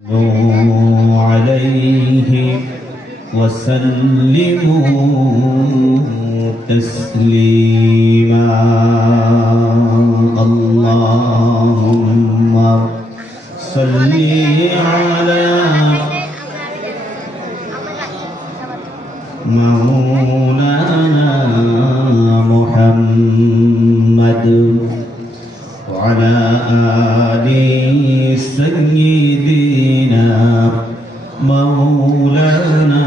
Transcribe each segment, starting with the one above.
صلوا عليه وسلموا تسليما اللهم صل على مولانا محمد وعلى آل سيدنا مولانا।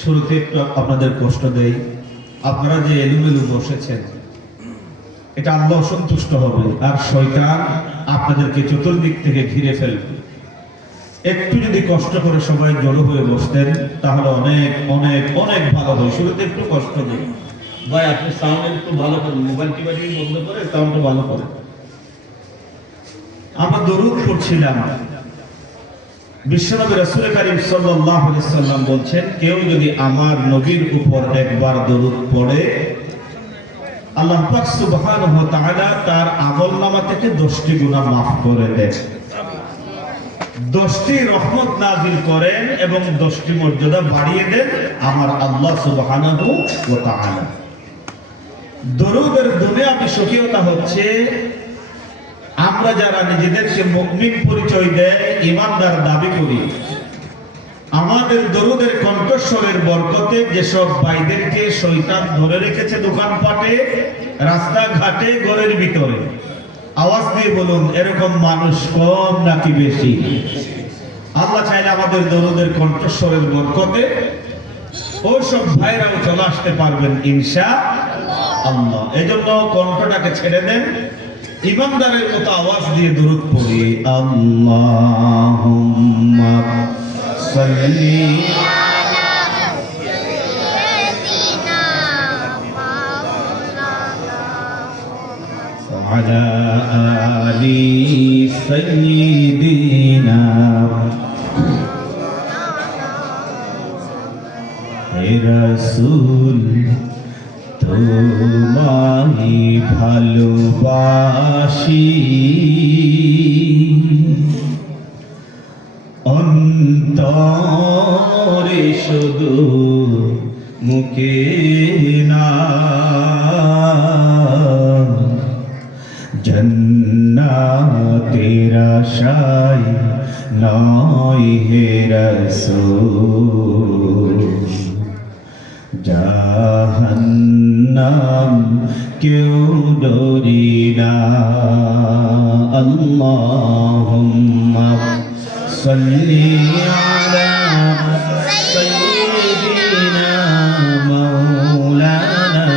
শুরুতে একটু আপনাদের কষ্ট দেই, আপনারা যে এলোমেলো বসেছেন এটা আল্লাহ সন্তুষ্ট হবে আর শয়তান আপনাদেরকে চতুর্দিক থেকে ঘিরে ফেলবে। একটু যদি কষ্ট করে সবাই জড়ো হয়ে বসতেন তাহলে অনেক অনেক অনেক ভালো হয়। শুরুতে একটু কষ্ট দিই ভাই, আপনি সাউন্ড একটু ভালো করেন, মোবাইল টিভি বন্ধ করে সাউন্ডটা ভালো করেন। আমরা দরুদ পড়ছিলাম, বিশ্বনবী রাসূল কারীম সাল্লাল্লাহু আলাইহি ওয়াসাল্লাম বলছেন, কেউ যদি আমার নবীর উপর একবার দরুদ পড়ে আল্লাহ পাক সুবহানাহু ওয়া তাআলা তার আমলনামা থেকে 10টি গুনাহ মাফ করে দেন, 10টি রহমত নাযিল করেন এবং 10টি মর্যাদা বাড়িয়ে দেন আমার আল্লাহ সুবহানাহু ওয়া তাআলা। দরুদের দুনিয়াবী স্বকীয়তা হচ্ছে, আমরা যারা নিজেদেরকে মুমিন পরিচয় দেয়, ঈমানদার দাবি করি, আমাদের দরুদের কণ্ঠস্বরের বরকতে যেসব ভাইদেরকে শয়তান ধরে রেখেছে দোকানপাটে, রাস্তাঘাটে, ঘরের ভিতরে, আওয়াজ দিয়ে বলুন এরকম মানুষ কম নাকি বেশি? আল্লাহ চাইলে আমাদের দরুদের কণ্ঠস্বরের বরকতে ওইসব ভাইরাও চলে আসতে পারবেন ইনশাআল্লাহ। এজন্য কণ্ঠটাকে ছেড়ে দেন, ইমানদারের মতো আওয়াজ দিয়ে দরুদ পড়ি। আল্লাহুম্মা সাল্লি আলা সাইয়্যিদিনা মাওলানা ওয়া আলা আলি সাইয়্যিদিনা। হে রাসূল তোমায় ভালোবাসি, অন্তরে শুধু মুখে না, জান্নাতের আশায় নয় হে রাসূল, জাহান্নাম কেউ ডরি না। আল্লাহুম্মা সাল্লি আলা সাইয়্যিদিনা মাওলানা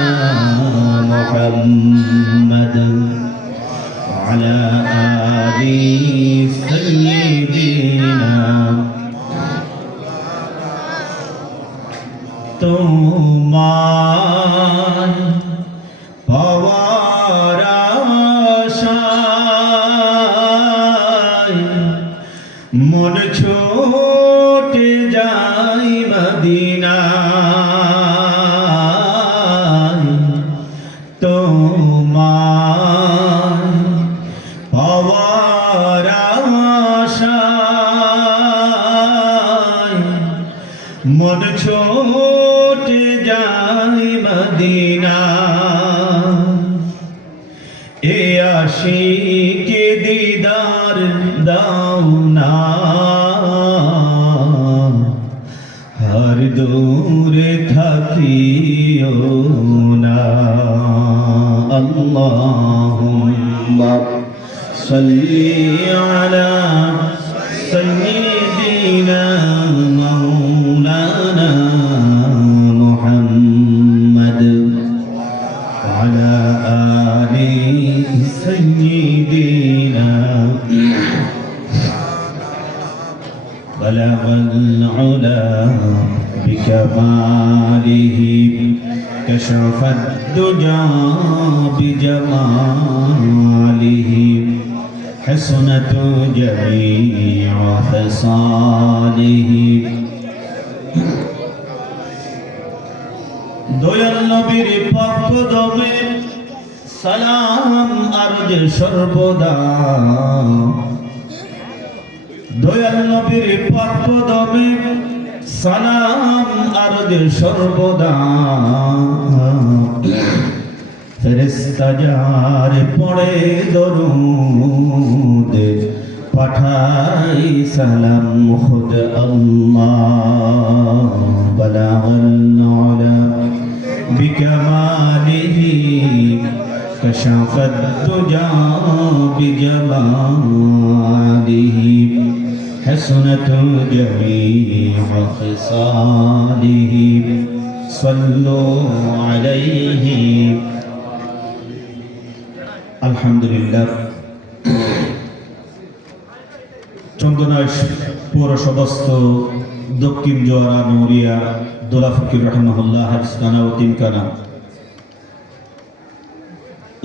মুহাম্মাদ ওয়া আলা আলি সাইয়্যিদিনা। তোমার পাওয়ার আশায় মন ছুটে যায় মদিনায়, তোমার পাওয়ার আশায় মন ছুটে যায় মদিনা। এ আশিকে দিদার দাও না, হর দূরে থাকিও না। আল্লাহুম্মা সাল্লি আলা সাইয়্যিদিনা মাওলানা মুহাম্মদ ওয়া আলা আলি সাইয়্যিদিনা। বালাগাল উলা বিকামালিহি কাশাফাদ দুজা বিজামালিহি حسنة جميع خصاله। দয়াল নবীর পাক কদমে সালাম আরজ সর্বদা সালাম আরজ সর্বদা ফেরেশতা যার পড়ে দরুদ পাঠাই সালাম খুদ আল্লাহ বালাগাল আলা বিকামালিহি কাশাফাত দুজা বিজামালিহি حسنت جميع خصاله صلوا عليه الحمد لله চন্দনাইশ পৌরসভাস্থ দক্ষিণ জোয়ারা নৌরিয়া দোলা ফকির রহমাহুল্লাহ হাদিসখানা ও তিনখানা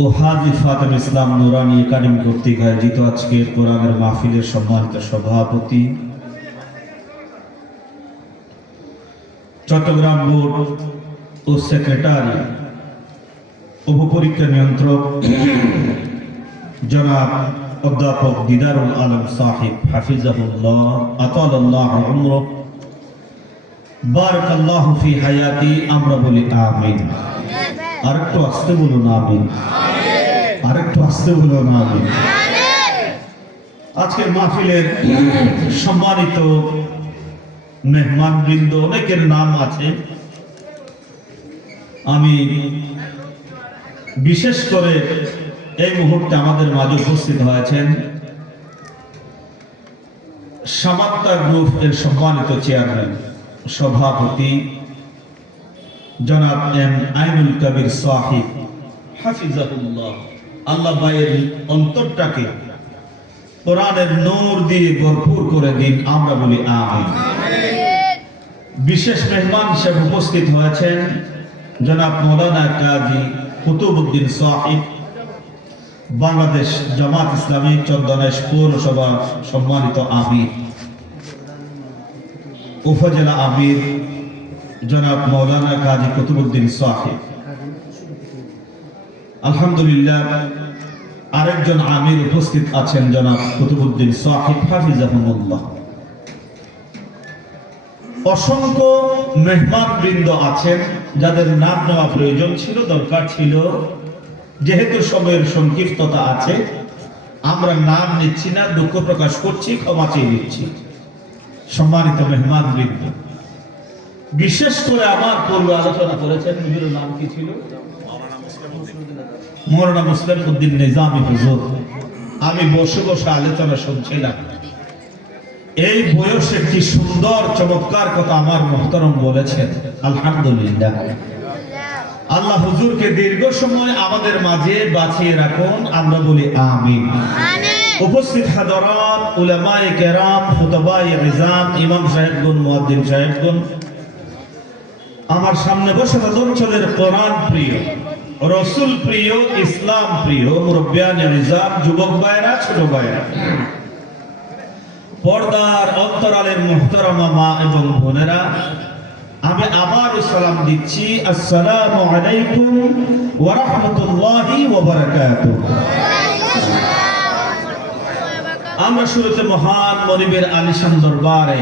ও হাজি ফাতেম ইসলাম নুরানি একাডেমি কর্তৃক আয়োজিত আজকের কোরআনের মাহফিলের সম্মানিত সভাপতি, চট্টগ্রাম বোর্ড ও সেক্রেটারি, উপপরীক্ষা নিয়ন্ত্রক জনাব অধ্যাপক দিদারুল আলম সাহিব হাফিজাহুল্লাহ আতালাল্লাহ উমরহ বারাকাল্লাহু ফি হায়াতি, আমরা বলি আমিন। আরেকটু আস্তে বলুন আমিন, আরেকটু আস্তে বলুন আমিন। আজকের মাহফিলের সম্মানিত মেহমানবৃন্দ, অনেকের নাম আছে, আমি বিশেষ করে এই মুহূর্তে আমাদের মাঝে উপস্থিত হয়েছেন সামাত্তা গ্রুপ এর সম্মানিত চেয়ারম্যান সভাপতি জনাব এম আইনুল কবির সাহিব হাফিজাহুল্লাহ, আল্লাহ ভাইয়ের অন্তরটাকে কোরআনের নূর দিয়ে ভরপুর করে দিন, আমরা বলি আমিন। বিশেষ মেহমান হিসেবে উপস্থিত হয়েছেন জনাব মৌলানা কাজী কুতুবউদ্দিন সাহিব, বাংলাদেশ জামাত ইসলামী চন্দনাইশ পৌরসভা সম্মানিত আমির, উপজেলা আমির জনাব মৌলানা কাজী কুতুবউদ্দিন সাহিব। আলহামদুলিল্লাহ আরেকজন আমির উপস্থিত আছেন জনাব কুতুবউদ্দিন সাহিব হাফিজাহুল্লাহ। অসংখ্য মেহমানবৃন্দ আছেন যাদের নাম নেওয়া প্রয়োজন ছিল, দরকার ছিল, যেহেতু সময়ের সংক্ষিপ্ততা আছে আমরা নাম নিচ্ছি না, দুঃখ প্রকাশ করছি, ক্ষমা চেয়ে নিচ্ছি। সম্মানিত মেহমানবৃন্দ, বিশেষ করে আমার পূর্বে আলোচনা করেছেন, হুজুরের নাম কি ছিল? মৌলানা মুসলিম উদ্দিন নিজামী হুজুর। আমি বসে বসে আলোচনা শুনছিলাম, এই বয়সে কি সুন্দর চমৎকার কথা আমার মুহতারাম বলেছেন। আলহামদুলিল্লাহ, আল্লাহ হুজুরকে দীর্ঘ সময় আমাদের মাঝে বাঁচিয়ে রাখুন, আমরা বলি আমিন। উপস্থিত হাজরাত, উলামায়ে কেরাম, খুতবায়ে ইজাম, ইমাম সাহেবগণ, মুয়াজ্জিন সাহেবগণ, আমার সামনে বসে অঞ্চলের কোরআন প্রিয়, রসুল প্রিয়, ইসলাম প্রিয় মুরব্বিয়ানে ইজাম, যুবক ভাইরা, ছোট ভাইরা, পর্দার অন্তরালের মুহতারামা মা এবং বোনেরা, আমি আবারও সালাম দিচ্ছি, আসসালামু আলাইকুম ওয়া রাহমাতুল্লাহি ওয়া বারাকাতুহু। আমরা শুরুতে মহান মনিবের আলিশান দরবারে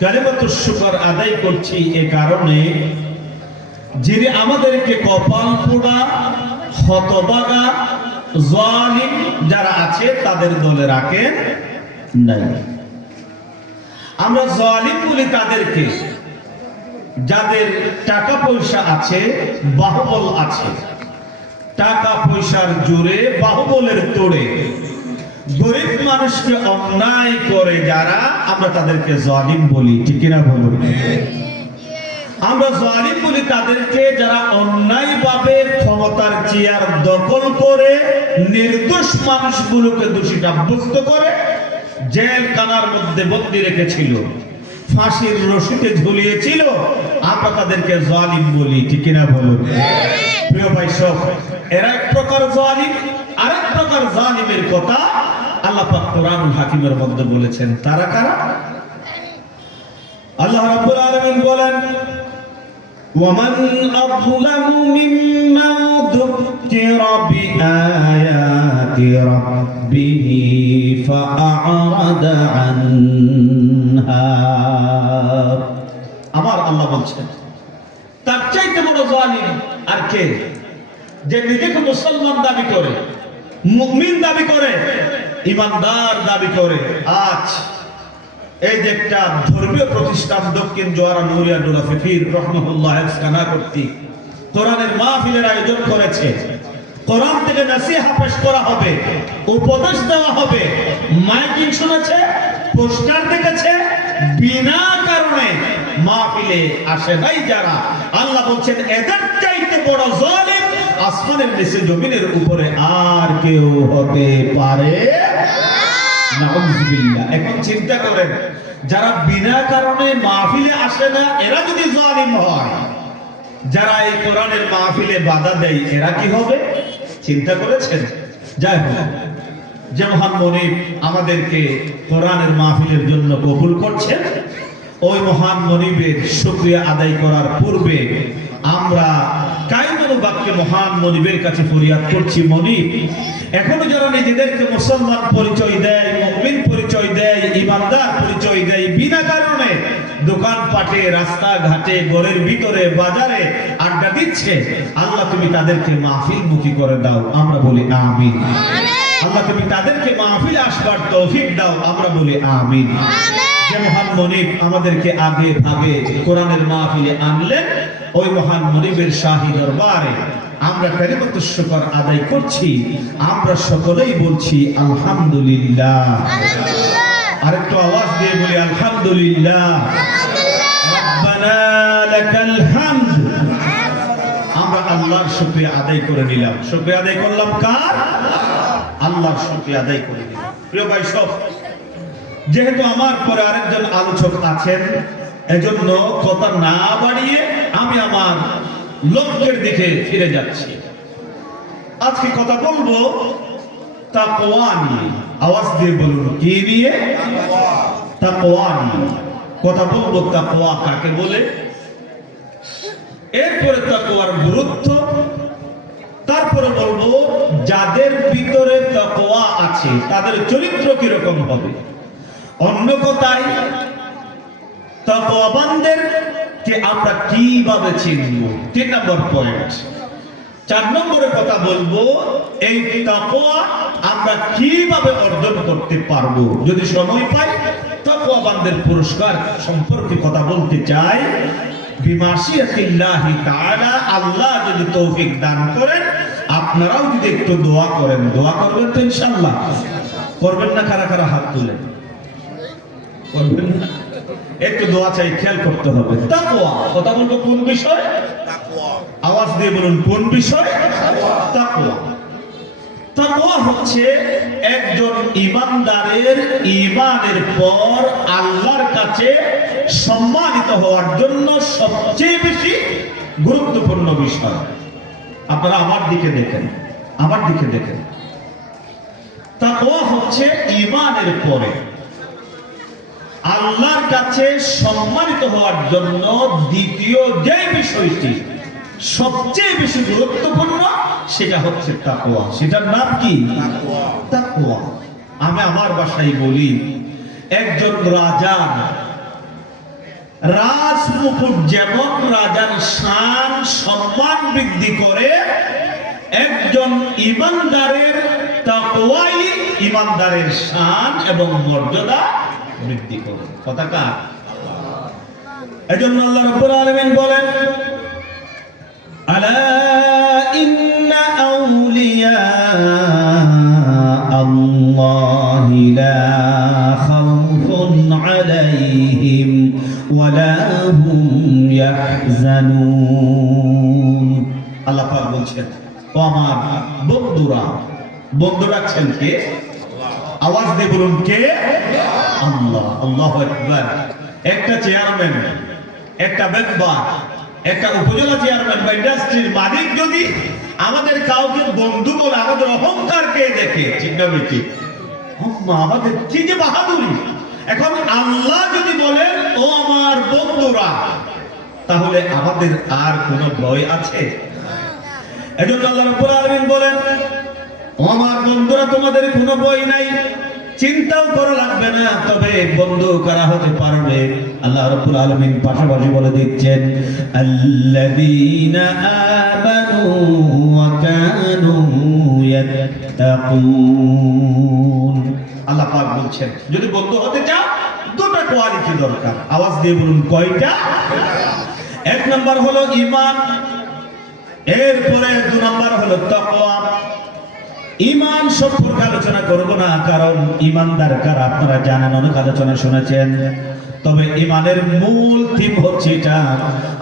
কালিমাতুশ শুকর আদায় করছি এ কারণে, যিনি আমাদেরকে কপাল পোড়া, হতভাগা, জালিম যারা আছে তাদের দলে রাখেন নাই। আমরা জালিম বলি তাদেরকে যাদের টাকা পয়সা আছে, বাহুবল আছে, টাকা পয়সার জোরে, বাহুবলের তোড়ে গরিব মানুষকে অন্যায় করে যারা, আমরা তাদেরকে জালিম বলি, ঠিক না বলুন? আমরা জালিম বলি তাদেরকে যারা অন্যায়ভাবে ক্ষমতার চেয়ার দখল করে নির্দোষ মানুষগুলোকে দোষী সাব্যস্ত করে জেলখানার মধ্যে বন্দী রেখেছিল, ফাঁসির রশিতে ঝুলিয়েছিল, আমরা তাদেরকে জালিম বলি, ঠিক না বলুন? প্রিয় ভাই সব, এরা এক প্রকার জালিম। আরেক প্রকার জালিমের কথা আল্লাহ পাক কোরআনুল হাকিমের মধ্যে বলেছেন। তারা কারা? আল্লাহ রাব্বুল আলামিন বলেন, ومن أظلم ممن ذكر بآيات ربه فأعرض عنها وأنهار আমার আল্লাহ বলছেন তার চাইতে বড় জালিম আর কে, যে নিজেকে মুসলমান দাবি করে, মুমিন দাবি করে, ইমানদার দাবি করে। আজ এই যে একটা ধর্মীয় প্রতিষ্ঠান দক্ষিণ জোয়ারা নুরিয়া ডোলা ফিফির রহমাহুল্লাহ হেফখানা কর্তৃক কোরআনের মাহফিলের আয়োজন করেছে। কোরআন থেকে নসিহত পেশ করা হবে, উপদেশ দেওয়া হবে, মাইকিং শুনেছে, পোস্টার দেখেছে, বিনা কারণে মাহফিলে আসে নাই যারা, আল্লাহ বলছেন এদের চাইতে বড় জালিম আসমানের নিচে জমিনের উপরে আর কেউ হতে পারে নাউযুবিল্লাহ। এখন চিন্তা করেন, যারা বিনা কারণে মাহফিলে আসে না এরা যদি জালিম হয়, যারা এই কোরআনের মাহফিলে বাধা দেয় এরা কি হবে চিন্তা করেছেন? যাই হোক, যে মহান মনিব আমাদেরকে কোরআনের মাহফিলের জন্য কবুল করছেন, ওই মহান মনিবের শুকরিয়া আদায় করার পূর্বে আমরা কায়মানুবাক্যে মহান মনিবের কাছে ফরিয়াদ করছি, মনিব এখনো যারা নিজেদেরকে মুসলমান পরিচয় দেয়, মুমিন পরিচয় দেয়, ইমানদার পরিচয় দেয়, বিনা কারণে দোকানপাটে, রাস্তাঘাটে, ঘরের ভিতরে, বাজারে আড্ডা দিচ্ছে, আল্লাহ তুমি তাদেরকে মাহফিলমুখী করে দাও, আমরা বলি আমিন। আল্লাহ তুমি তাদেরকে মাহফিলে আসবার তৌফিক দাও, আমরা বলি আমিন। যে মহান মনিব আমাদেরকে আগে ভাগে কোরআনের মাহফিলে আনলেন, ওই মহান মনিবের শাহী দরবারে আমরা কালিমাতুশ শুকর আদায় করছি, আমরা সকলেই বলছি আলহামদুলিল্লাহ। আরেকটু আওয়াজ দিয়ে বলি আলহামদুলিল্লাহ। রব্বানা লাকাল হামদ। আমরা আল্লাহর শুকরিয়া আদায় করে নিলাম। শুকরিয়া আদায় করলাম কার? আল্লাহর শুকরিয়া আদায় করে নিলাম। প্রিয় ভাই সব, যেহেতু আমার পরে আরেকজন আলোচক আছেন, এজন্য কথা না বাড়িয়ে আমি আমার লক্ষ্যের দিকে ফিরে যাচ্ছি। আজকে কথা বলবো তাকওয়া নিয়ে। আওয়াজ দিয়ে বলুন, কি নিয়ে? তাকওয়া নিয়ে কথা বলবো। তাকওয়া কাকে বলে, এরপরে তাকওয়ার গুরুত্ব, তারপরে বলবো যাদের ভিতরে তাকওয়া আছে তাদের চরিত্র কিরকম হবে। অন্য কথায় তাকওয়াবানদের কে আমরা কিভাবে চিনব, 3 নম্বর পয়েন্ট। 4 নম্বরে কথা বলবো এই তাকওয়া আমরা কিভাবে অর্জন করতে পারবো। যদি সময় পাই তাকওয়াবানদের পুরস্কার সম্পর্কে কথা বলতে চাই। বিমাশিয়াতিল্লাহি তাআলা, আল্লাহ যদি তৌফিক দান করেন, আপনারাও যদি একটু দোয়া করেন, দোয়া করবেন তো ইনশাআল্লাহ? করবেন না? কারা কারা হাত তুলেন? করবেন না? একটু দোয়া চাই, খেয়াল করতে হবে। তাকওয়া কথা বলবো কোন বিষয়? তাকওয়া। আওয়াজ দিয়ে বলুন, কোন বিষয়? তাকওয়া। তাকওয়া হচ্ছে একজন ইমানদারের ঈমানের পর আল্লাহর কাছে সম্মানিত হওয়ার জন্য সবচেয়ে বেশি গুরুত্বপূর্ণ বিষয়। আপনারা আমার দিকে দেখেন, আমার দিকে দেখেন। তাকওয়া হচ্ছে ঈমানের পরে আল্লাহর কাছে সম্মানিত হওয়ার জন্য দ্বিতীয় যে বিষয়টি সবচেয়ে বেশি গুরুত্বপূর্ণ, সেটা হচ্ছে তাকওয়া। সেটার নাম কি? তাকওয়া। আমি আমার ভাষায় বলি, একজন রাজার রাজমুকুট যেমন রাজার শান সম্মান বৃদ্ধি করে, একজন ইমানদারের তাকওয়াই ইমানদারের শান এবং মর্যাদা বৃদ্ধি করে। কথা কার? এজন্য আল্লাহ রাব্বুল আলামিন বলেন, আলা ইন্না আউলিয়া আল্লাহি লা খাউফুন আলাইহিম ওয়া লা হুম ইয়াহজানুন। আল্লাহ পাক বলছেন, ও আমার বন্ধুরা, বন্ধু রাখছেন কে? আওয়াজ দিয়ে বলুন, কে? আল্লাহ। আল্লাহু আকবার। একটা চেয়ারম্যান, একটা মেম্বার, একটা উপজেলা চেয়ারম্যান বা ইন্ডাস্ট্রির মালিক যদি আমাদের কাউকে বন্ধু বলে, আমাদের অহংকারকে দেখে, ঠিক না বেটি? আমাদের কি যে বাহাদুরি! এখন আল্লাহ যদি বলেন, ও আমার বন্ধুরা, তাহলে আমাদের আর কোনো ভয় আছে? এজন্য আল্লাহ রাব্বুল আলামিন বলেন, ও আমার বন্ধুরা, তোমাদের কোনো ভয় নাই। চিন্তাও করা লাগবে না। তবে বন্ধু কারা হতে পারবে? আল্লাহ রাব্বুল আলামিন পাশাপাশি বলে দিচ্ছেন, আল্লাযীনা আমানু ওয়া কানু ইয়াত্তাকুন। আল্লাহ পাক বলছেন, যদি বন্ধু হতে চাও দুটো কোয়ালিটি দরকার। আওয়াজ দিয়ে বলুন, কয়টা? এক নাম্বার হলো ঈমান, এরপরে দুই নাম্বার হলো তাকওয়া। ঈমান সম্পর্কে আলোচনা করব না, কারণ ঈমানদার কারা আপনারা জানেন, অনেক আলোচনা শুনেছেন। তবে ঈমানের মূল থিম হচ্ছে এটা,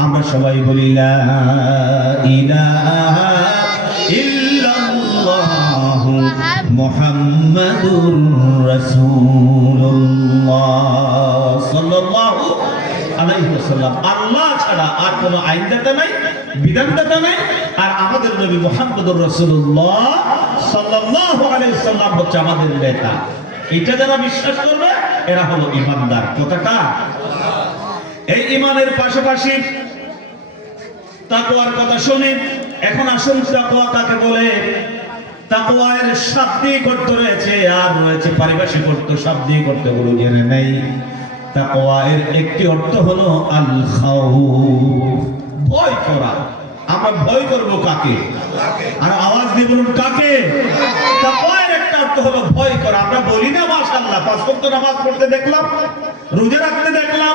আমরা সবাই বলি লা ইলাহা ইল্লাল্লাহু মুহাম্মাদুর রাসূলুল্লাহ সাল্লাল্লাহু আলাইহি ওয়াসাল্লাম। আল্লাহ ছাড়া আর কোনো আইনদাতা নাই, বিধানদাতা নাই। আর আমাদের নবী মুহাম্মদুর রাসূলুল্লাহ সাল্লাল্লাহু আলাইহি ওয়াসাল্লাম হচ্ছে আমাদের নেতা। এটা যারা বিশ্বাস করবে এরা হলো ঈমানদার। কথাটা এই ঈমানের পাশাপাশি তাকওয়ার কথা শুনি। এখন আসুন তাকওয়া কাকে বলে? তাকওয়ার শাব্দিক অর্থ রয়েছে আর রয়েছে পারিভাষিক অর্থ। শাব্দিক অর্থগুলো জেনে নেই। তাকওয়ার একটি অর্থ হলো আল খাউফ, ভয় করা। আমরা ভয় করব কাকে? আর আওয়াজ দিয়ে বলুন, কাকে? তাকওয়ার একটা অর্থ হলো ভয় করা। আমরা বলি না মাশাআল্লাহ, পাঁচ ওয়াক্ত নামাজ পড়তে দেখলাম, রোজা রাখতে দেখলাম,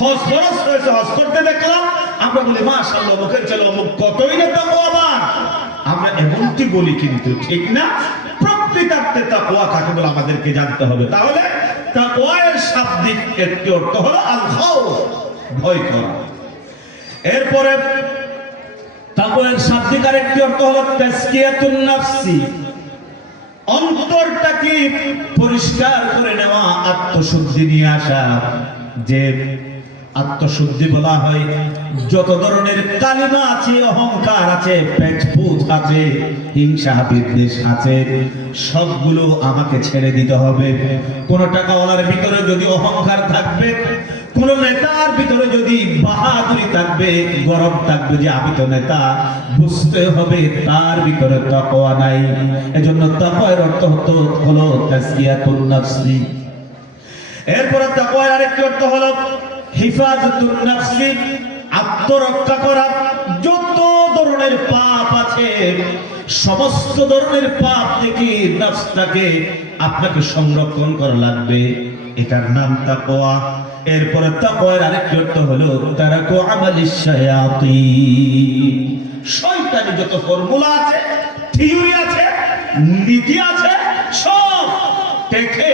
হজ ফরজ হয়েছে হজ করতে দেখলাম, আমরা বলি মাশাআল্লাহ মুখের চলো মুখ কতই না তাকওয়াবান। আমরা এমনটি বলি, কিন্তু ঠিক না। প্রকৃতার্থে তাকওয়া কাকে বলে আমাদেরকে জানতে হবে। তাহলে তাকওয়ার শাব্দিক একটি অর্থ হলো আল খাউফ, ভয় করা। এরপরে তাকওয়ার শাব্দিক আরেকটি অর্থ হলো তাজকিয়াতুন নাফসি, অন্তরটাকে পরিষ্কার করে নেওয়া, আত্মশুদ্ধি নিয়ে আসা। যে আত্মশুদ্ধি বলা হয় যত ধরনের কালিমা আছে, অহংকার আছে, পেটপুত আছে, হিংসা বিদ্বেষ আছে, সবগুলো আমাকে ছেড়ে দিতে হবে। কোন টাকাওয়ালার ভিতরে যদি অহংকার থাকবে, কোন নেতার ভিতরে যদি বাহাদুরি থাকবে, গরব থাকবে যে আমি তো নেতা, বুঝতে হবে তার ভিতরে তাকওয়া নাই। এজন্য তাকওয়ার অর্থ হলো তাজকিয়াতুন নাফসি। এরপরে তাকওয়ার আরেকটি অর্থ হলো হিফাজতুন নাফসি, আত্মরক্ষা করা। যত ধরনের পাপ আছে, সমস্ত ধরনের পাপ থেকে নফসটাকে আপনাকে সংরক্ষণ করা লাগবে, এটার নাম তাকওয়া। এরপরে তাকওয়ার আরেকটি অর্থ হলো তারাকু আমালিশ শায়াতিন, শয়তানি যত ফর্মুলা আছে, থিওরি আছে, নীতি আছে, সব দেখে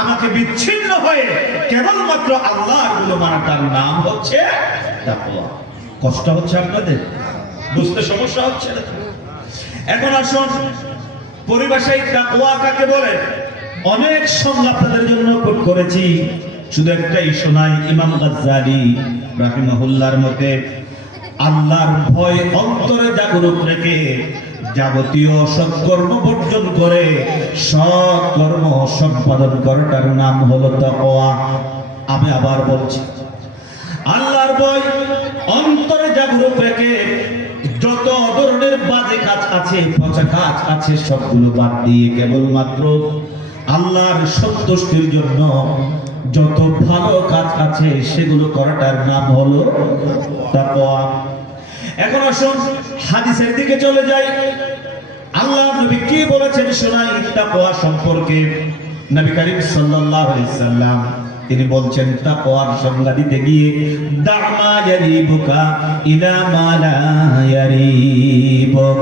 আমাকে বিচ্ছিন্ন হয়ে কেবলমাত্র আল্লাহর গুলো মানাটার নাম হচ্ছে তাকওয়া। কষ্ট হচ্ছে আপনাদের? বুঝতে সমস্যা হচ্ছে না? এখন আসুন পরিভাষায় তাকওয়া কাকে বলে। অনেক সংজ্ঞা আপনাদের জন্য কোট করেছি, শুধু একটাই শোনাই। ইমাম গাজ্জালি রাহিমাহুল্লাহর মতে আল্লাহর ভয় অন্তরে জাগরুক রেখে যাবতীয় সৎকর্ম বর্জন করে সৎকর্ম সম্পাদন করাটার নাম হলো তাকওয়া। আমি আবার বলছি, আল্লাহর ভয় অন্তরে জাগরুক রেখে যত ধরনের বাজে কাজ আছে, পচা কাজ আছে, সবগুলো বাদ দিয়ে কেবলমাত্র আল্লাহর সন্তুষ্টির জন্য যত ভালো কাজ আছে সেগুলো করাটার নাম হলো তাকওয়া। এখন আসুন হাদিসের দিকে চলে যাই। আল্লাহ নবী কি বলেছেন শোনাই তাকওয়া সম্পর্কে। নবী করিম সাল্লাল্লাহু আলাইহি সাল্লাম তিনি বলছেন তাকওয়ার সংজ্ঞা দিতে গিয়ে, দা'মা ইয়ারিবুকা ইলা মা লা ইয়ারিবুক।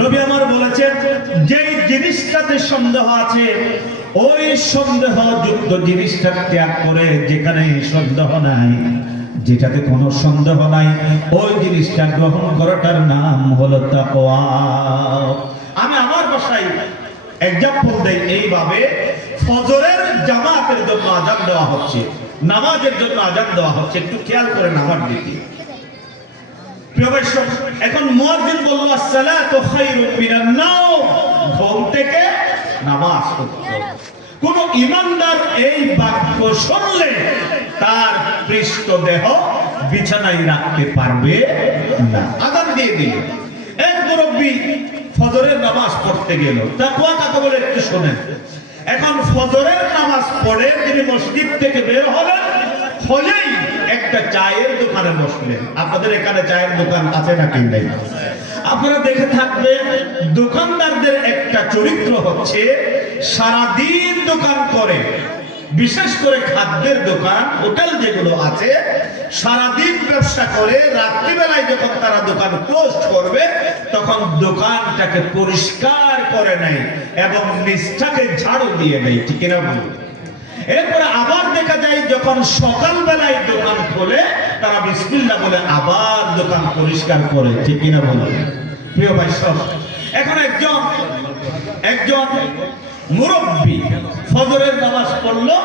নবী আমার বলেছেন যেই জিনিসটাতে সন্দেহ আছে, ওই সন্দেহযুক্ত জিনিসটা ত্যাগ করে যেখানে সন্দেহ নাই, যেটাতে কোনো সন্দেহ নাই, ওই জিনিসটা গ্রহণ করাটার নাম হলো তাকওয়া। আমি আমার ভাষায় এক্সাম্পল দেই এইভাবে। ফজরের জামাতের জন্য আযান দেওয়া হচ্ছে, নামাজের জন্য আযান দেওয়া হচ্ছে, একটু খেয়াল করে নামাজ দিতে। এখন মুয়াজ্জিন বলল আসসালাতু খায়রুম মিনান নাওম, ঘুম থেকে নামাজ পড়তে। কোন ঈমানদার এই বাক্য শুনলে তার পৃষ্ঠদেহ বিছানায় রাখতে পারবে না। আযান দিয়ে দিল, এক মুরব্বি ফজরের নামাজ পড়তে গেল। তাকওয়া কাকে বলে একটু শুনেন। এখন ফজরের নামাজ পড়ে তিনি মসজিদ থেকে বের হলেন, হলেই একটা চায়ের দোকানে বসলেন। আপনাদের এখানে চায়ের দোকান আছে নাকি নেই? আপনারা দেখে থাকবেন দোকানদারদের একটা চরিত্র হচ্ছে সারাদিন দোকান করে, বিশেষ করে খাদ্যের দোকান হোটেল যেগুলো আছে সারাদিন ব্যবসা করে, রাত্রিবেলায় যখন তারা দোকান ক্লোজ করবে তখন দোকানটাকে পরিষ্কার করে নেয় এবং নিচটাকে ঝাড়ু দিয়ে নেয়, ঠিক না বলুন? এরপরে আবার দেখা যায় যখন সকালবেলায় দোকান খোলে তারা বিসমিল্লাহ বলে আবার দোকান পরিষ্কার করে, ঠিক না বলুন? প্রিয় ভাই সব, এখন একজন মুরব্বী ফজরের নামাজ পড়লো,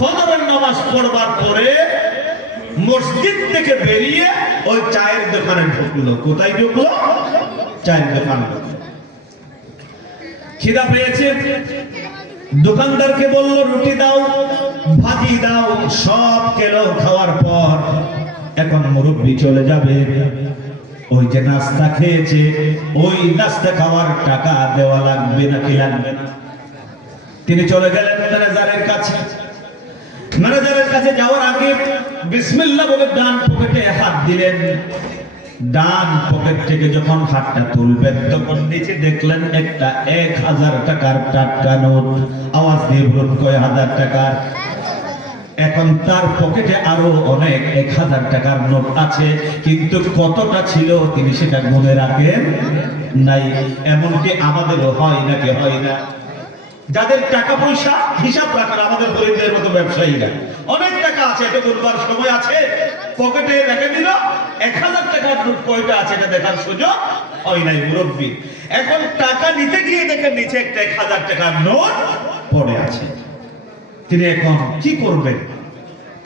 ফজরের নামাজ পড়বার পরে মসজিদ থেকে বেরিয়ে ওই চায়ের দোকানে ঢুকলো। কোথায় ঢুকলো? চায়ের দোকানে। খিদা পেয়েছে, দোকানদারকে বলল রুটি দাও, ভাজি দাও, সব খেলো। খাওয়ার পর এখন মুরব্বী চলে যাবে, ওই যে নাস্তা খেয়েছে ওই নাস্তা খাওয়ার টাকা দেওয়া লাগবে নাকি লাগবে না? তিনি চলে গেলেন ম্যানেজারের কাছে। ম্যানেজারের কাছে যাওয়ার আগে বিসমিল্লাহ বলে ডান পকেটে হাত দিলেন। ডান পকেট থেকে যখন হাতটা তুলবেন তখন নিচে দেখলেন একটা 1000 টাকার টাটকা নোট। আওয়াজ দিয়ে বলুন কয় হাজার টাকার? এখন তার পকেটে আরো অনেক 1000 টাকার নোট আছে, কিন্তু কতটা ছিল তিনি সেটা গুনে রাখেন নাই। এমনকি আমাদেরও হয় নাকি হয় না? যাদের টাকা পয়সা হিসাব রাখার, আমাদের গরিবদের মতো ব্যবসায়ীরা অনেক টাকা আছে, এটা বলবার সময় আছে, পকেটে রেখে দিল 1000 টাকার নোট কয়টা আছে এটা দেখার সুযোগ হয় নাই মুরব্বী। এখন টাকা নিতে গিয়ে দেখেন নিচে একটা 1000 টাকার নোট পড়ে আছে। তিনি এখন কি করবেন?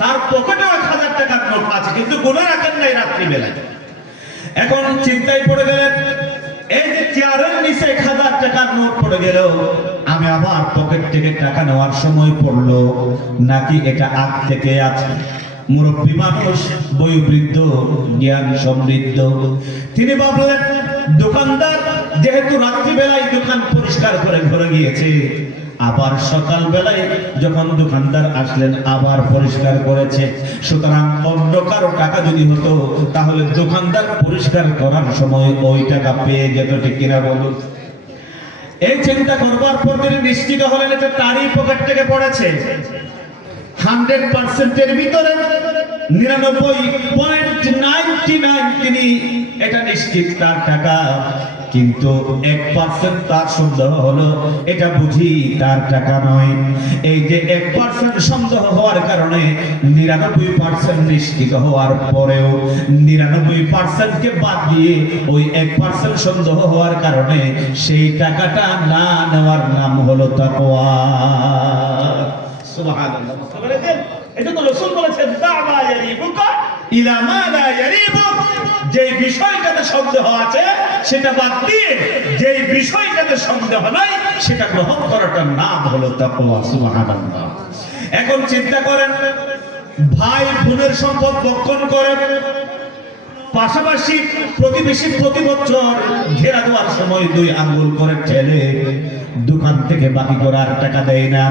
তার পকেটে 1000 টাকার নোট আছে কিন্তু গুনে রাখেন নাই রাত্রিবেলায়। এখন চিন্তায় পড়ে গেলেন, এই যে চেয়ারের নিচে 1000 টাকার নোট পড়ে গেল, আমি আমার পকেট থেকে টাকা নেওয়ার সময় পড়লো নাকি এটা আগ থেকে আছে? মুরব্বী মানুষ, বয়োবৃদ্ধ, জ্ঞান সমৃদ্ধ, তিনি ভাবলেন দোকানদার যেহেতু রাত্রিবেলায় দোকান পরিষ্কার করে ঘরে গিয়েছে, আবার সকাল বেলায় যখন দোকানদার আসলেন আবার পরিষ্কার করেছে, সুতরাং অন্য কারো টাকা যদি হতো তাহলে দোকানদার পরিষ্কার করার সময় ওই টাকা পেয়ে যেত, ঠিক কিনা বলুন? এই চিন্তা করবার পর তিনি নিশ্চিত হলেন এটা তারই পকেট থেকে পড়েছে। 100% এর ভিতরে 99.99 তিনি এটা নিশ্চিত তার টাকা, কিন্তু 1% তার সন্দেহ হলো এটা বুঝি তার টাকা নয়। এই যে 1% সন্দেহ হওয়ার কারণে 99% নিশ্চিত হওয়ার পরেও 99% কে বাদ দিয়ে ওই 1% সন্দেহ হওয়ার কারণে সেই টাকাটা না নেওয়ার নাম হলো তাকওয়া। সুবহানাল্লাহ। এটা তো রাসূল বলেছেন দা'মা ইয়ারিবুকা ইলা মা লা ইয়ারিবুক, যে বিষয়টাতে সন্দেহ আছে সেটা বাদ দিয়ে যে বিষয়টাতে সন্দেহ নাই সেটা গ্রহণ করাটার নাম হলো তাকওয়া। সুবহানাল্লাহ। এখন চিন্তা করেন, ভাই বোনের সম্পদ ভক্ষণ করে, পাশাপাশি প্রতিবেশী প্রতি বছর ঘেরা দেওয়ার সময় 2 আঙ্গুল করে ঠেলে দোকান থেকে বাকি করার টাকা দেয় না,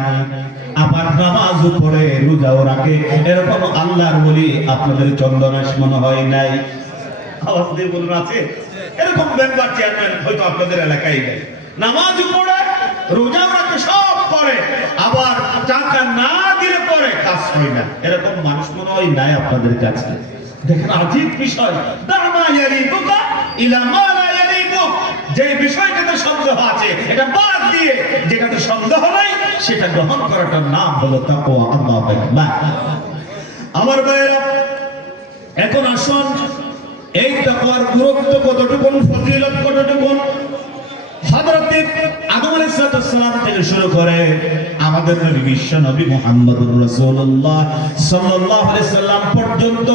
আবার নামাজও পড়ে রোজাও রাখে, এরকম আল্লাহর ওলি আপনাদের চন্দনাশ মনে হয় নাই? আওয়াজ দিয়ে বলুন আছে? এরকম মেম্বার চেয়ারম্যান হয়তো আপনাদের এলাকায় নেই, নামাজও পড়ে রোজাও রাখে, সব করে, আবার টাকা না দিলে পরে কাজ হয় না, এরকম মানুষ মনে হয় নাই আপনাদের কাছে? দেখেন আজীব বিষয়, দা'মা ইয়ারিবুকা ইলা মা লা ইয়ারিবুক, যে বিষয়টাতে সন্দেহ আছে এটা বাদ দিয়ে যেটাতে সন্দেহ নাই সেটা গ্রহণ করাটার নাম হলো তাকওয়া। আল্লাহু আকবার। আমার ভাইরা, এখন আসুন এই তাকওয়ার গুরুত্ব কতটুকু, ফজিলত কতটুকু। হযরত আদম আলাইহিস সালাম থেকে শুরু করে আমাদের নবী বিশ্ব নবী মুহাম্মদুর রাসূলুল্লাহ সাল্লাল্লাহু আলাইহি সাল্লাম পর্যন্ত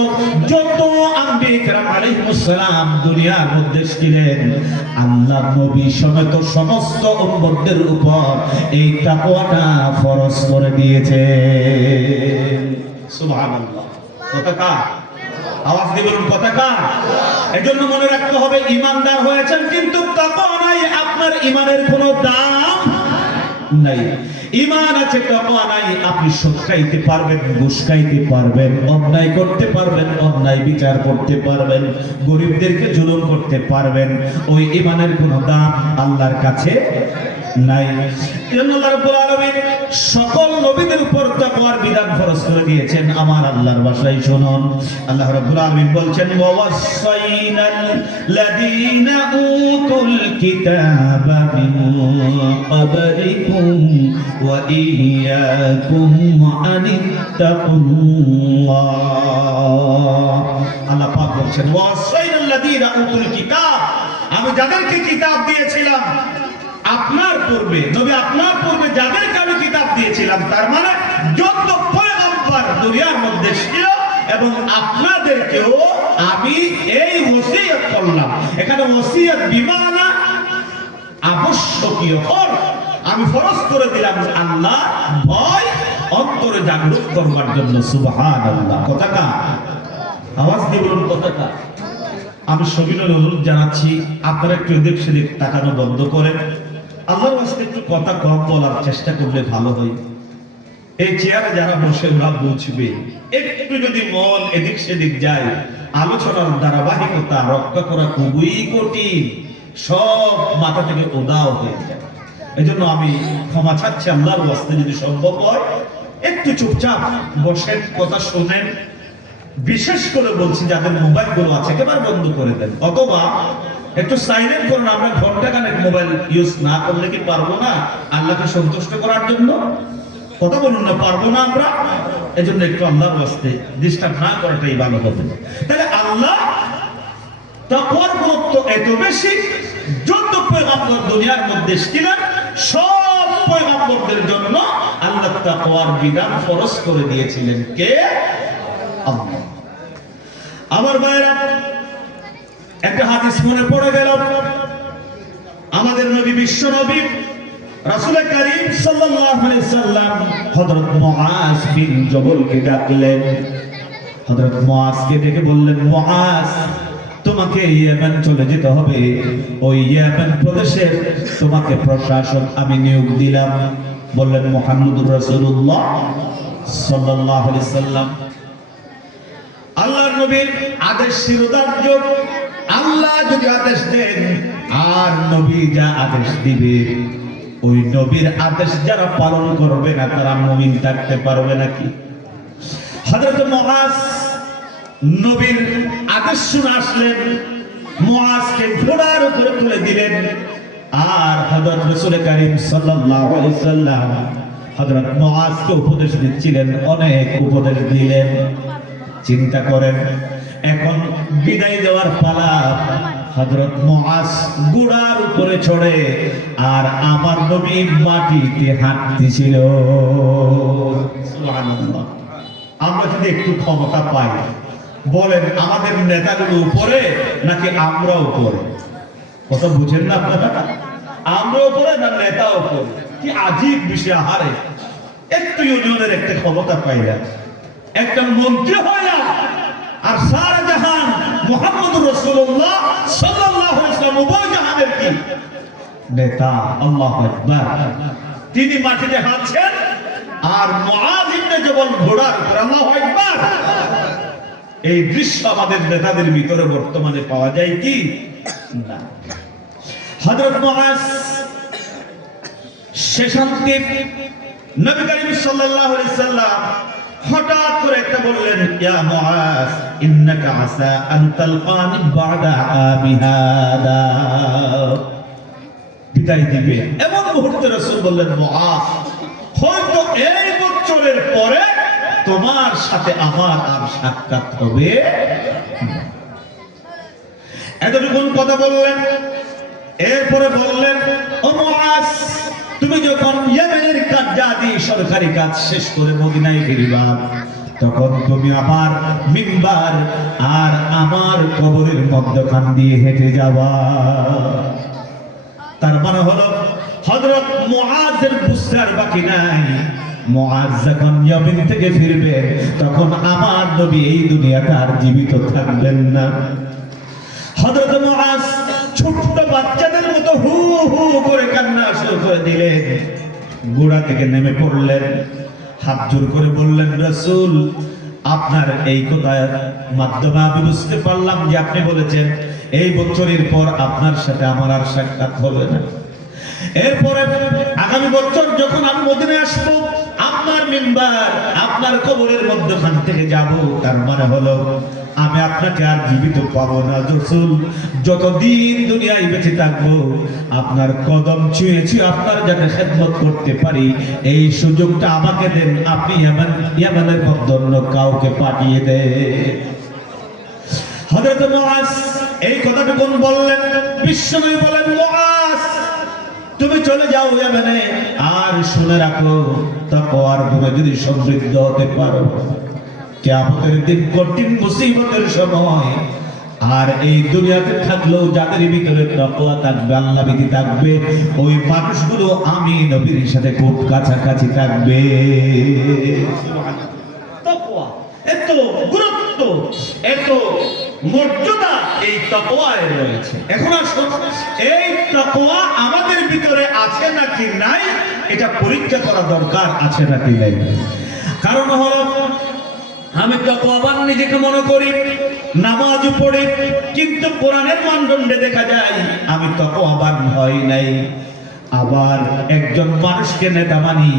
যত আম্বিয়া কিরাম আলাইহিস সালাম দুনিয়ার মধ্যে ছিলেন, আল্লাহ নবী সমেত সমস্ত উম্মতদের উপর এই তাকওয়াটা ফরজ করে দিয়েছে। সুবহানাল্লাহ। কতটা আওয়াজ দিয়ে বলুন কতটা? এজন্য মনে রাখতে হবে ইমানদার হয়েছেন কিন্তু তাকওয়া নাই, আপনার ইমানের কোনো দাম নাই। ঈমান আছে, তাকওয়া নাই। আপনি সুদ খাইতে পারবেন, ঘুষ খাইতে পারবেন, অন্যায় করতে পারবেন, অন্যায় বিচার করতে পারবেন, গরিবদেরকে জুলুম করতে পারবেন, ওই ঈমানের কোনো দাম আল্লাহর কাছে নাই। এজন্য আল্লাহ রাব্বুল আলামিন সকল নবীদের উপর তাকওয়ার বিধান ফরজ করে দিয়েছেন। আমার আল্লাহর ভাষায় শুনুন, আল্লাহ রাব্বুল আলামিন বলছেন, ওয়াসাইনাল লাযীনা উতুল কিতাবা মিন ক্বাবলিকুম ওয়া ইয়্যাকুম আনিত্তাকুল্লাহ। আল্লাহ পাক বলছেন, ওয়াসাইনাল লাযীনা উতুল কিতাব, আমি যাদেরকে কিতাব দিয়েছিলাম আপনার পূর্বে, নবী আপনার পূর্বে যাদেরকে আমি কিতাব দিয়েছিলাম, তার মানে যত পয়গম্বর দুনিয়ার মধ্যে ছিল এবং আপনাদেরকেও আমি এই ওসিয়ত করলাম। এখানে ওসিয়ত বিমানা আবশ্যকীয় ফরজ, আমি ফরজ করে দিলাম আল্লাহ ভয় অন্তরে জাগরুক করবার জন্য। সুবহানাল্লাহ। কথাটা আওয়াজ দিয়ে বলুন, কথাটা। আমি সবিনয় অনুরোধ জানাচ্ছি, আপনারা একটু এদিক সেদিক তাকানো বন্ধ করেন। আল্লাহর ওয়াস্তে একটু কথা কম বলার চেষ্টা করলে ভালো হয়। এই চেয়ারে যারা বসে ওরা বুঝবে, একটু যদি মন এদিক সেদিক যায়, আলোচনার ধারাবাহিকতা রক্ষা করা খুবই কঠিন, সব মাথা থেকে উধাও হয়ে যায়। এজন্য আমি ক্ষমা চাচ্ছি, আল্লাহর ওয়াস্তে যদি সম্ভব হয় একটু চুপচাপ বসেন, কথা শুনেন। বিশেষ করে বলছি যাদের মোবাইল গুলো আছে একেবারে বন্ধ করে দেন, অথবা একটু সাইলেন্ট করুন। আমরা ঘন্টাখানেক মোবাইল ইউজ না করলে কি পারবো না আল্লাহকে সন্তুষ্ট করার জন্য? কথা বলুন না, পারবো না আমরা? এজন্য একটু আল্লাহর ওয়াস্তে ডিস্টার্ব না করাটাই ভালো হবে। তাহলে আল্লাহ তাকওয়ার গুরুত্ব এত বেশি, যত পয়গম্বর দুনিয়ার মধ্যে ছিলেন সব পয়গম্বরদের জন্য আল্লাহ তাকওয়ার বিধান ফরজ করে দিয়েছিলেন। কে? আল্লাহ। আমার ভাইরা, একটা হাদিস মনে পড়ে গেল। আমাদের নবী, বিশ্ব নবী রাসূল কারীম সাল্লাল্লাহু আলাইহি সাল্লাম হযরত মুআজ বিন জবলকে ডাকলেন। হযরত মুআজকে ডেকে বললেন, মুআজ, তোমাকে ইয়েমেন চলে যেতে হবে। ওই ইয়েমেন প্রদেশের তোমাকে প্রশাসক আমি নিয়োগ দিলাম। বললেন মুহাম্মদুর রাসূলুল্লাহ সাল্লাল্লাহু আলাইহি সাল্লাম। আল্লাহর নবীর আদেশ শিরোধার্য। আল্লাহ যদি আদেশ দেন আর নবী যা আদেশ দিবে, ওই নবীর আদেশ যারা পালন করবে না তারা মুমিন থাকতে পারবে নাকি? হযরত মুআজ নবীর আদেশ শুনে আসলেন, মুআজকে ঘোড়ার উপরে তুলে দিলেন। আর হযরত রাসূল কারীম সাল্লাল্লাহু আলাইহি সাল্লাম হযরত মুআজকে উপদেশ দিচ্ছিলেন, অনেক উপদেশ দিলেন। চিন্তা করেন, এখন বিদায় দেওয়ার পালা। হযরত মুআজ ঘোড়ার উপরে চড়ে আর আমার নবী মাটিতে হাঁটতেছিল। সুবহানাল্লাহ। আমরা যদি একটু ক্ষমতা পাই, বলেন আমাদের নেতাগুলো উপরে নাকি আমরা উপরে? কথা বুঝেন না আপনারা? আমরা উপরে না নেতা উপরে? কি আজীব বিষয়। হারে একটু ইউনিয়নের একটা ক্ষমতা পাইলাম, একটা মন্ত্রী হইলাম, আর সারা জাহান মুহাম্মদুর রাসূলুল্লাহ সাল্লাল্লাহু আলাইহি ওয়াসাল্লাম উভয় জাহানের কি নেতা। আল্লাহু আকবার। তিনি মাটিতে হাঁটছেন আর মুআজ ইবনে জবল ঘোড়ার উপর। আল্লাহু আকবার। এই দৃশ্য আমাদের নেতাদের ভিতরে বর্তমানে পাওয়া যায় কি না? হযরত মুআজ শেষান্তে নবী করিম সাল্লাল্লাহু আলাইহি সাল্লাম হঠাৎ করে একটা বললেন, ইয়া মুআজ ইন্নাকা আসা আন তালকানি বাদা আমি হাদা। বিদায় দিবে এমন মুহূর্তে রাসূল বললেন, মুআজ, হয়তো এই বছরের পরে তোমার সাথে আমার আর সাক্ষাৎ হবে। এতটুকুন কথা বললেন। এরপরে বললেন, ও মুআজ, তুমি যখন ইয়েমেনের কার্যাদি সরকারি কাজ শেষ করে মদিনায় ফিরবা, তখন তুমি আমার মিম্বার আর আমার কবরের মধ্যখান দিয়ে হেঁটে যাবা। তার মানে হলো হযরত মুআজের বুঝতে আর বাকি নাই। মুআজ যখন ইয়েমেন থেকে ফিরবে তখন আমার নবী এই দুনিয়াতে আর জীবিত থাকবেন না। হযরত মুআজ ছোট্ট বাচ্চাদের মতো হু হু করে কান্না শুরু করে দিলেন। ঘোড়া থেকে নেমে পড়লেন, হাত জোর করে বললেন, রাসূল, আপনার এই কথার মাধ্যমে আমি বুঝতে পারলাম যে আপনি বলেছেন এই বছরের পর আপনার সাথে আমার আর সাক্ষাৎ হবে না। এরপরে আগামী বছর যখন আমি মদিনায় আসবো, আপনার মিম্বার আপনার কবরের মধ্যখান থেকে যাব, তার মানে হলো আমি আপনাকে আর জীবিত পাবো না। রাসূল, যতদিন দুনিয়ায় বেঁচে থাকবো আপনার কদম ছুঁয়ে ছুঁয়ে আপনার যাতে খেদমত করতে পারি এই সুযোগটা আমাকে দেন। আপনি ইয়ামানের মধ্যে অন্য কাউকে পাঠিয়ে দেন। হযরত মুআজ এই কথাটুকু বললেন, বিশ্বনবী বলেন, মুআজ তুমি চলে যাও ইয়ামানে, আর শুনে রাখো তাকওয়ার গুণে যদি সমৃদ্ধ হতে পারো, কিয়ামতের দিন কঠিন মুসিবতের সময় আর এই দুনিয়াতে থাকলেও যাদের ভিতরে তাকওয়া থাকবে, আল্লাহ ভীতি থাকবে, ওই মানুষগুলো আমি নবীর সাথে খুব কাছাকাছি থাকবে। তাকওয়া এত গুরুত্ব, এত মর্যাদা এই তাকওয়ায় রয়েছে। এখন আসুন, এই তাকওয়া আমাদের ভিতরে আছে নাকি নাই এটা পরীক্ষা করা দরকার, আছে নাকি নাই। কারণ হলো আমি তাকওয়াবান নিজেকে মনে করি, নামাজ পড়ি, কিন্তু কোরআনের মানদণ্ডে দেখা যায় আমি তাকওয়াবান হই নাই। আবার একজন মানুষকে নেতা মানি,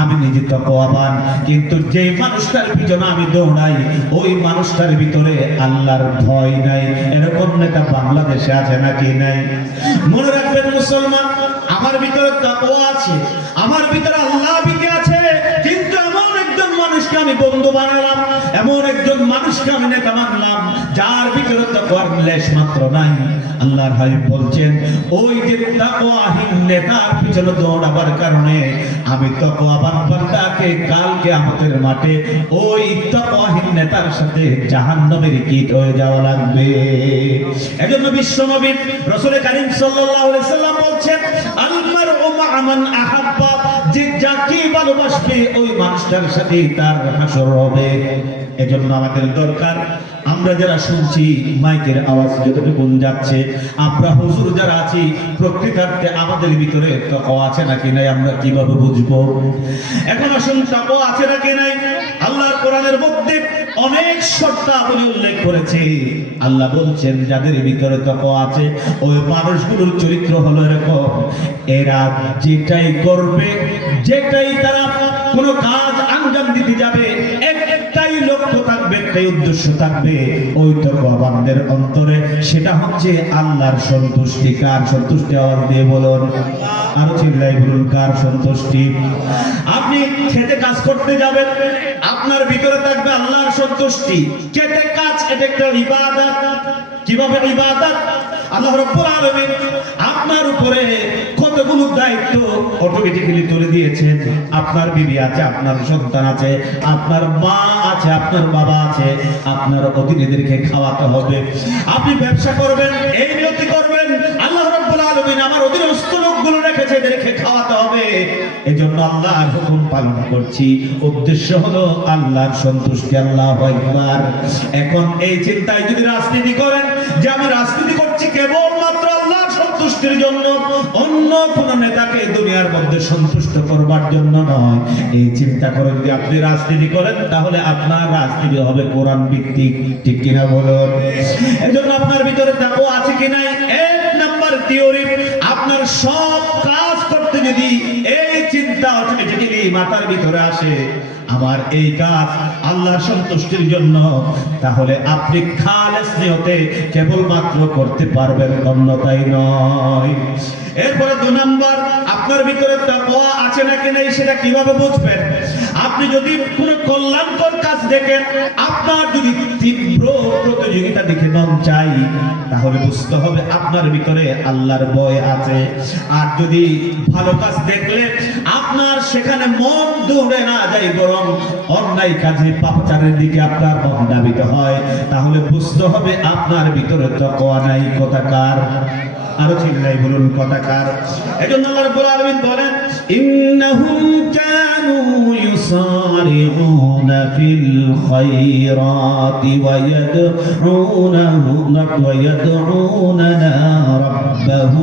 আমি নিজে তাকওয়াবান, কিন্তু যে মানুষটার পিছনে আমি দৌড়াই ওই মানুষটার ভিতরে আল্লাহর ভয় নাই। এরকম নেতা বাংলাদেশে আছে নাকি নাই? মনে রাখবেন মুসলমান, আমার ভিতরে তাকওয়া আছে, আমার ভিতরে আল্লাহ ভীতি আছে, কিন্তু এমন একজন মানুষকে আমি বন্ধু বানালাম, এমন একজন মানুষকে আমি নেতা মানলাম যার ভিতরে তাকওয়ার লেশ মাত্র নাই। আল্লাহর হাবিব বলছেন, ওই যে তাকওয়াহীন নেতার পিছনে দৌড়াবার কারণে আমি তাকওয়াবান বান্দাকে কাল কিয়ামতের মাঠে ওই তাকওয়াহীন নেতার সাথে জাহান্নামের কীট হয়ে যাওয়া লাগবে। এজন্য বিশ্বনবী রাসূল কারীম সাল্লাল্লাহু আলাইহি সাল্লাম বলছেন, আল মারউ মা'a মান আহাব্বা, যে যাকে ভালোবাসবে ওই মানুষটার সাথে তার হাসর হবে। এজন্য আমাদের দরকার, আমরা যারা শুনছি মাইকের আওয়াজ যতটুকু যাচ্ছে, আমরা হুজুর যারা আছি, প্রকৃতার্থে আমাদের ভিতরে তাকওয়া আছে নাকি নাই আমরা কিভাবে বুঝবো? এখন আসুন, তাকওয়া আছে নাকি নাই আল্লাহর কোরআনের মধ্যে অনেক শর্তাবলী উল্লেখ করেছে। আল্লাহ বলছেন যাদের ভিতরে তাকওয়া আছে ওই মানুষগুলোর চরিত্র হলো এরকম, এরা যেটাই করবে, যেটাই তারা কোনো কাজ আঞ্জাম দিতে যাবে, একটাই লক্ষ্য থাকবে, একটাই উদ্দেশ্য থাকবে ওই তাকওয়াবানদের অন্তরে, সেটা হচ্ছে আল্লাহর সন্তুষ্টি। কার সন্তুষ্টি? আওয়াজ দিয়ে বলুন, আরো চিল্লাই বলুন, কার সন্তুষ্টি? আপনি খেতে কাজ করতে যাবেন, আপনার ভিতরে থাকবে আল্লাহর সন্তুষ্টি। খেতে কাজ এটা একটা ইবাদত। কিভাবে ইবাদত? আল্লাহ রাব্বুল আলামিন আপনার উপরে কতগুলো দায়িত্ব অটোমেটিক্যালি তুলে দিয়েছেন। আপনার বিবি আছে, আপনার সন্তান আছে, আপনার মা আছে, আপনার বাবা আছে, আপনার অতিথিদেরকে খাওয়াতে হবে। আপনি ব্যবসা করবেন, এই নিয়তি করবেন, আল্লাহ রাব্বুল আলামিন আমার অধীনস্থ লোকগুলো রেখেছে, এদেরকে খাওয়াতে হবে। এজন্য আল্লাহর হুকুম পালন করছি, উদ্দেশ্য হলো আল্লাহর সন্তুষ্টি। আল্লাহু আকবার। এখন এই চিন্তায় যদি রাজনীতি করেন যে আমি রাজনীতি করছি কেবলমাত্র আল্লাহর সন্তুষ্টির জন্য, অন্য কোন নেতাকে দুনিয়ার মধ্যে সন্তুষ্ট করবার জন্য নয়, এই চিন্তা করেন যে আপনি রাজনীতি করেন, তাহলে আপনার রাজনীতি হবে কোরআন ভিত্তিক। ঠিক কিনা বলুন? এজন্য আপনার ভিতরে তাকওয়া আছে কি নাই, এক নাম্বার থিওরি, আপনার সব কাজ করতে যদি এই চিন্তা অটোমেটিক্যালি মাথার ভিতরে আসে, আমার এই কাজ আল্লাহর সন্তুষ্টির জন্য, তাহলে আপনি খালেস নিয়তে কেবলমাত্র করতে পারবেন, অন্যথায় নয়। এরপরে 2 নাম্বার, আপনার ভিতরে তাকওয়া আছে নাকি নাই সেটা কিভাবে বুঝবেন? আপনি যদি কোনো কল্যাণকর কাজ দেখেন, আপনার যদি তীব্র প্রতিযোগিতা দেখে মন চাই, তাহলে বুঝতে হবে আপনার ভিতরে আল্লাহর ভয় আছে। আর যদি ভালো কাজ দেখলে আপনার সেখানে মন দৌড়ে না যায়, বরং অন্যায় কাজে পাপাচারের দিকে আপনার মন ধাবিত হয়, তাহলে বুঝতে হবে আপনার ভিতরে তাকওয়া নাই। কথাকার? আরো চিল্লাই বলুন, কথাকার? এজন্য আল্লাহ রাব্বুল আলামিন বলেন, ইন্নাহুম কানু ইউসারিউনা ফিল খায়রাতি ওয়া ইয়াদউনা রাব্বাহু